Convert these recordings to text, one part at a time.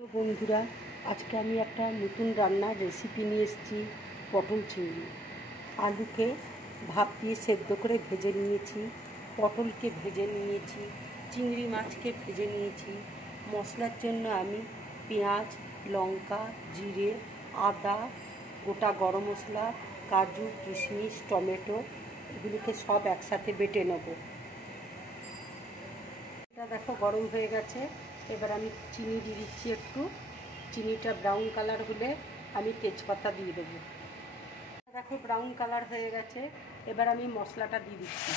তো বন্ধুরা, আজকে আমি একটা নতুন রান্নার রেসিপি নিয়ে এসেছি। পটল চিংড়ি। আলুকে ভাপ দিয়ে সেদ্ধ করে ভেজে নিয়েছি, পটলকে ভেজে নিয়েছি, চিংড়ি মাছকে ভেজে নিয়েছি। মশলার জন্য আমি পেঁয়াজ, লঙ্কা, জিরে, আদা, গোটা গরম মশলা, কাজু, কিশমিশ, টমেটো এগুলিকে সব একসাথে বেটে নেব। এটা দেখো গরম হয়ে গেছে। এবার আমি চিনি দিয়ে দিচ্ছি একটু। চিনিটা ব্রাউন কালার হলে আমি তেজপাতা দিয়ে দেবো। দেখো ব্রাউন কালার হয়ে গেছে। এবার আমি মশলাটা দিয়ে দিচ্ছি।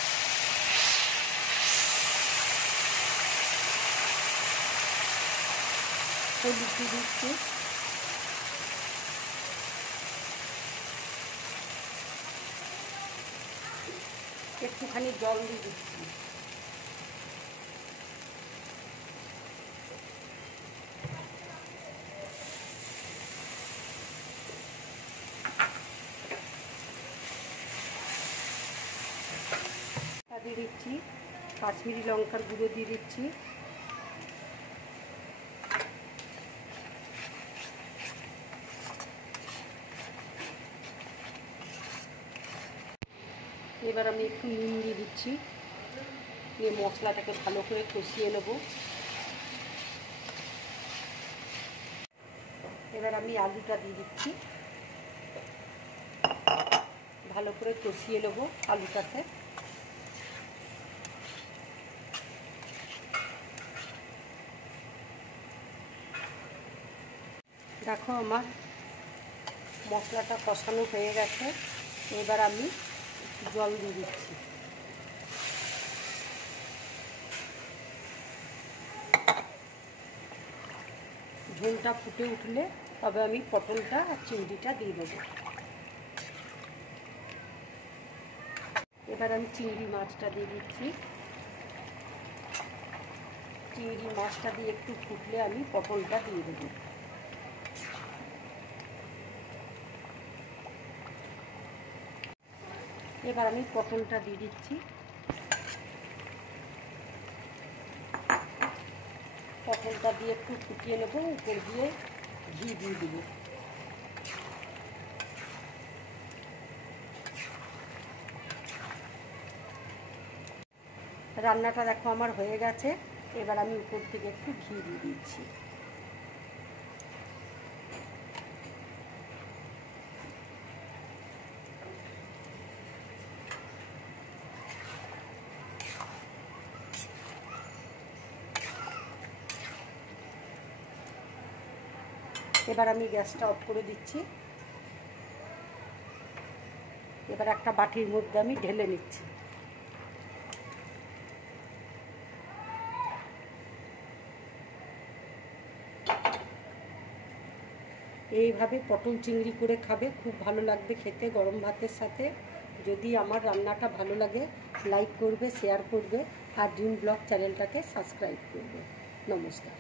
হলুদ দিয়ে দিচ্ছি, একটুখানি জল দিয়ে দিচ্ছি। দিয়ে দিচ্ছি কাশ্মীরি লঙ্কার গুঁড়ো দিয়ে দিচ্ছি। এবার আমি একটু নুন দিয়ে দিচ্ছি, দিয়ে মশলাটাকে ভালো করে কষিয়ে নেব। এবার আমি আলুটা দিয়ে দিচ্ছি, ভালো করে কষিয়ে নেব আলুটাকে। দেখো আমার মশলাটা কষানো হয়ে গেছে। এবার আমি জল দিয়ে দিচ্ছি। ঝোলটা ফুটে উঠলে তবে আমি পটলটা আর চিংড়িটা দিয়ে দেবো। এবার আমি চিংড়ি মাছটা দিয়ে দিচ্ছি। চিংড়ি মাছটা দিয়ে একটু ফুটলে আমি পটলটা দিয়ে দেবো। এবার আমি পটলটা দিয়ে দিচ্ছি। পটলটা দিয়ে একটু ফুটিয়ে নেব, উপর দিয়ে ঘি দিয়ে দেবো। রান্নাটা দেখো আমার হয়ে গেছে। এবার আমি উপর থেকে একটু ঘি দিয়ে দিচ্ছি। এবার আমি গ্যাসটা অফ করে দিচ্ছি। এবার একটা বাটির মধ্যে আমি ঢেলে নিচ্ছি। এইভাবে পটল চিংড়ি করে খাবে, খুব ভালো লাগবে খেতে গরম ভাতের সাথে। যদি আমার রান্নাটা ভালো লাগে লাইক করবে, শেয়ার করবে আর ড্রিম ব্লগ চ্যানেলটাকে সাবস্ক্রাইব করবে। নমস্কার।